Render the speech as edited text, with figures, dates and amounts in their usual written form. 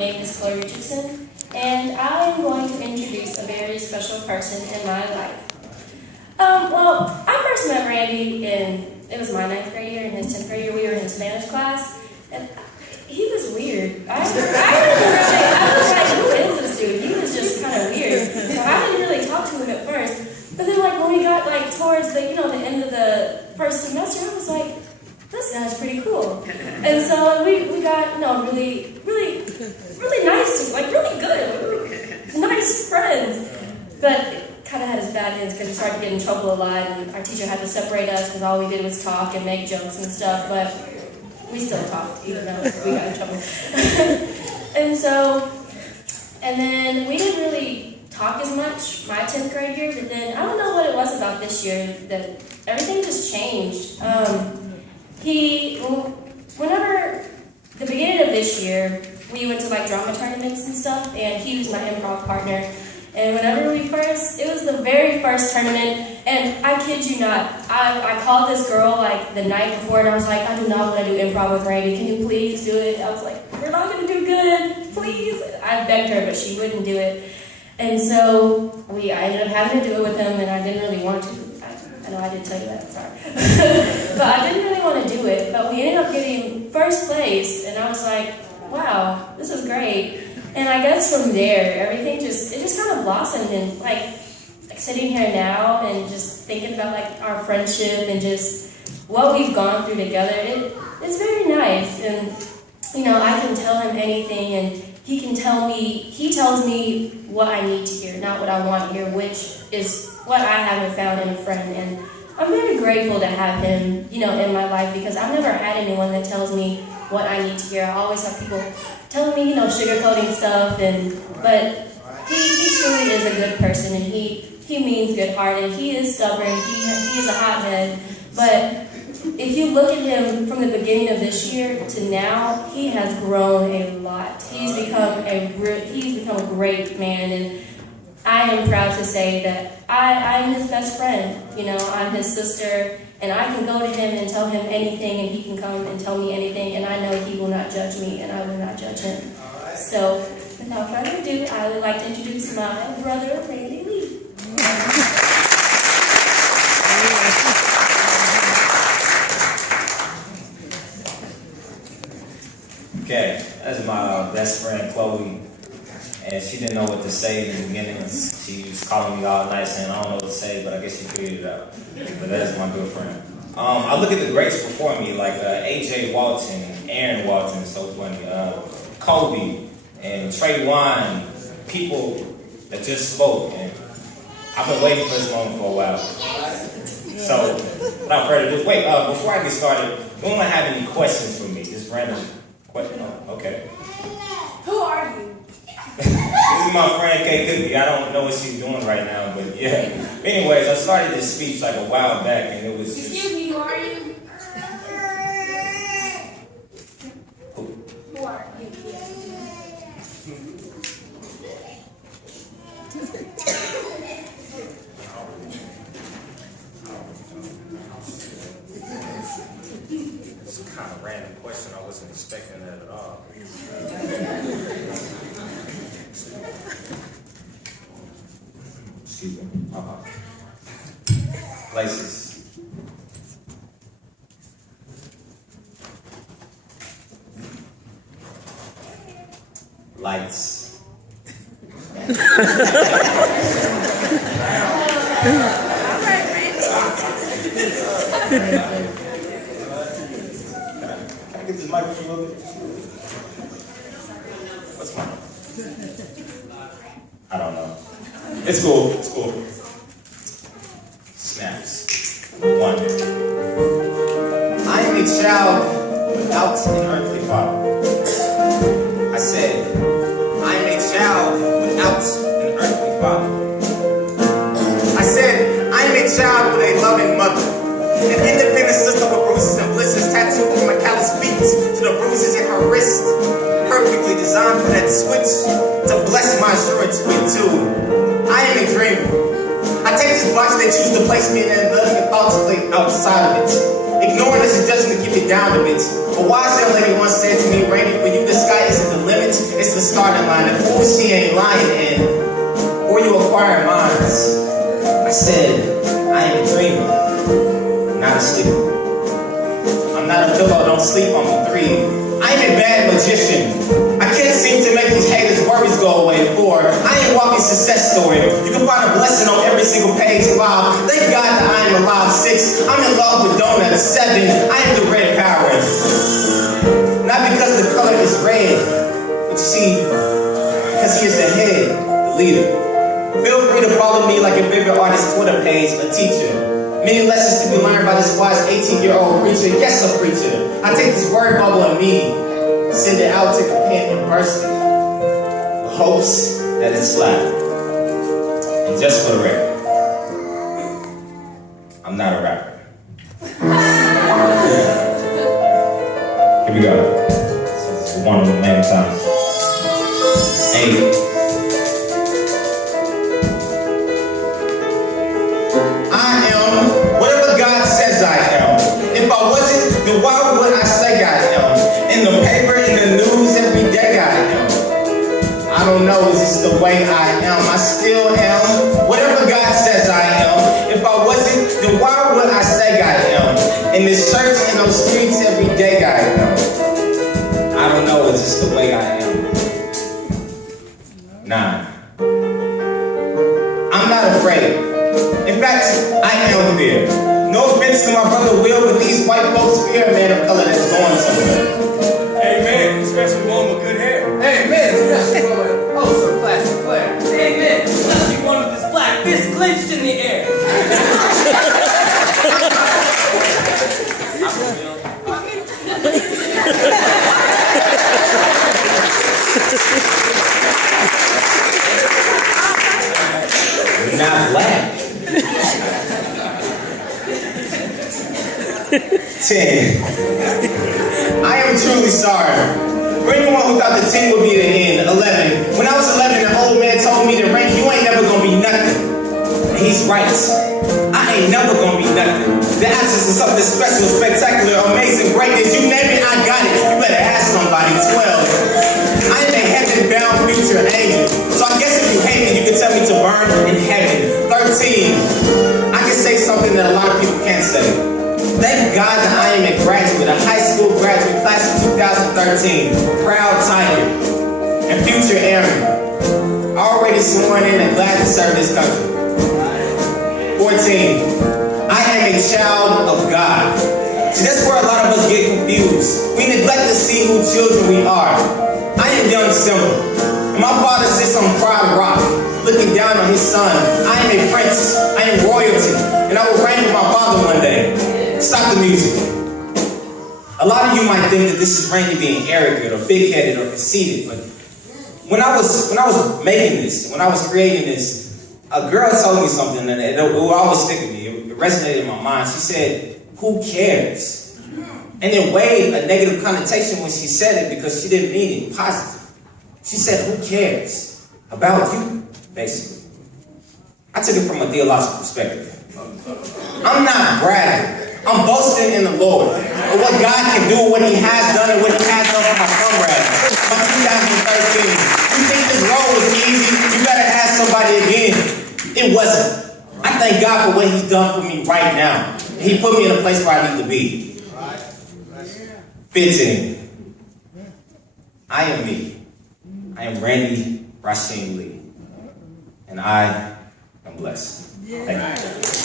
My name is Chloe Richardson, and I am going to introduce a very special person in my life. Well, I first met Randy it was my 9th grade year and his 10th grade year. We were in Spanish class, and he was weird. I was like, who is this dude? He was just kind of weird. So I didn't really talk to him at first. But then, when we got, towards the end of the first semester, I was like, this guy's pretty cool. And so we got, really nice, really good, nice friends. But it kind of had its bad ends because we started getting in trouble a lot, and our teacher had to separate us because all we did was talk and make jokes and stuff, but we still talked, even though we got in trouble. And then we didn't really talk as much my 10th grade year, but then I don't know what it was about this year that everything just changed. Whenever the beginning of this year, we went to drama tournaments and stuff, and he was my improv partner. And whenever it was the very first tournament, and I kid you not, I called this girl the night before, and I was like, I do not want to do improv with Randy. Can you please do it? I was like, we're not going to do good, please. I begged her, but she wouldn't do it. And so I ended up having to do it with him, and I didn't really want to. I know I did tell you that, sorry. But I didn't really want to do it, but we ended up getting first place, and I was like, wow, this is great. And I guess from there, everything just kind of blossomed, and sitting here now and just thinking about our friendship and just what we've gone through together, it's very nice. And I can tell him anything, and he tells me what I need to hear, not what I want to hear, which is what I haven't found in a friend. And I'm very grateful to have him, in my life, because I've never had anyone that tells me what I need to hear. I always have people telling me, sugarcoating stuff, but he truly is a good person, and he means good-hearted. He is stubborn. He is a hothead. But if you look at him from the beginning of this year to now, he has grown a lot. He's become a great man, and I am proud to say that I'm his best friend. I'm his sister, and I can go to him and tell him anything, and he can come and tell me anything, and I know he will not judge me, and I will not judge him. So, without further ado, I would like to introduce my brother, Randy Lee. Okay, that's my best friend, Chloe. And she didn't know what to say in the beginning. She was calling me all nice saying, I don't know what to say, but I guess she figured it out. But that's my good friend. I look at the greats before me, like A.J. Walton, Aaron Walton, so funny, Kobe, and Trey Wine, people that just spoke. And I've been waiting for this moment for a while. So, without further ado, before I get started, anyone have any questions for me? Just random questions. Oh, okay. Who are you? This is my friend Kay Cookie. I don't know what she's doing right now, but yeah. Anyways, I started this speech a while back, and it was just... Excuse me, who are you? Who are you? It's a kind of random question. I wasn't expecting that at all. Excuse me. Places. Lights. Can I get this microphone a little bit? What's mine? I don't know. It's cool. It's cool. Snaps. 1. I am a child without an earthly father. I said, I am a child without an earthly father. I said, I am a child with a loving mother. An independent sister with bruises and blisters tattooed from her callous feet to the bruises in her wrist. Perfectly designed for that switch to bless my assurance with too. I am a dreamer. I take this watch they choose to place me in and letting your thoughts play outside of it. ignoring the suggestion to keep it down a bit. A wise young lady once said to me, Randy, for you the sky isn't the limit, it's the starting line. And fool, she ain't lying. And before you acquire minds, I said, I am a dreamer, not a sleeper. I'm not a pillow, don't sleep on me. 3. I am a bad magician. I can't seem to make these haters' worries go away. 4. I ain't walking success story. You can find a blessing on every single page. 5. Thank God that I am alive. 6. I'm in love with donuts. 7. I am the red Power Ranger. Not because the color is red, but you see, because he is the head, the leader. Feel free to follow me like your favorite artist's Twitter page, a teacher. Many lessons to be learned by this wise 18-year-old preacher. Yes, a preacher. I take this word bubble and me, send it out to the pen and burst it, with hopes that it's flat. And just for the record, I'm not a rapper. Here we go. This is one of the many times. 8. If I wasn't, then why would I say I am? In the paper, in the news, every day I am. I don't know, is this the way I am? I still am. Whatever God says I am. If I wasn't, then why would I say I am? In this church, in those streets, every day I am. I don't know, is this the way I am? 9. I'm not afraid. In fact, I am fear. No offense to my brother Will, but these white folks fear a man of color that's going somewhere. Amen, especially one with good hair. Amen, especially one with oh so classic flair. Amen, especially one with his black fist clenched in the air. You're not black. 10. I am truly sorry. For anyone who thought the 10 would be the end. 11. When I was 11, an old man told me that, Randy, you ain't never gonna be nothing. And he's right. I ain't never gonna be nothing. The absence of something special, spectacular, amazing, greatness, you name it, I got it. You better ask somebody. 12. I am a heaven-bound future angel. So I guess if you hate me, you can tell me to burn in heaven. 13. I can say something that a lot of people can't say. Thank God that I am a graduate, a high school graduate, class of 2013, proud Tiger, and future airman, already sworn in and glad to serve this country. 14, I am a child of God. See, that's where a lot of us get confused. We neglect to see who children we are. I am young Simba, and my father sits on Pride Rock, looking down on his son. I am a prince, I am royalty, and I will reign with my father one day. Stop the music. A lot of you might think that this is Randy being arrogant or big-headed or conceited, but when I was making this, when I was creating this, a girl told me something and it will always stick with me. It resonated in my mind. She said, "Who cares?" And it weighed a negative connotation when she said it because she didn't mean it positive. She said, "Who cares about you?" Basically. I took it from a theological perspective. I'm not bragging. I'm boasting in the Lord of what God can do, what He has done, and what He has done for my comrades. By 2013, you think this road was easy? You better ask somebody again. It wasn't. I thank God for what He's done for me right now. He put me in a place where I need to be. 15. I am me. I am Randy Rasheem Lee. And I am blessed. Thank you.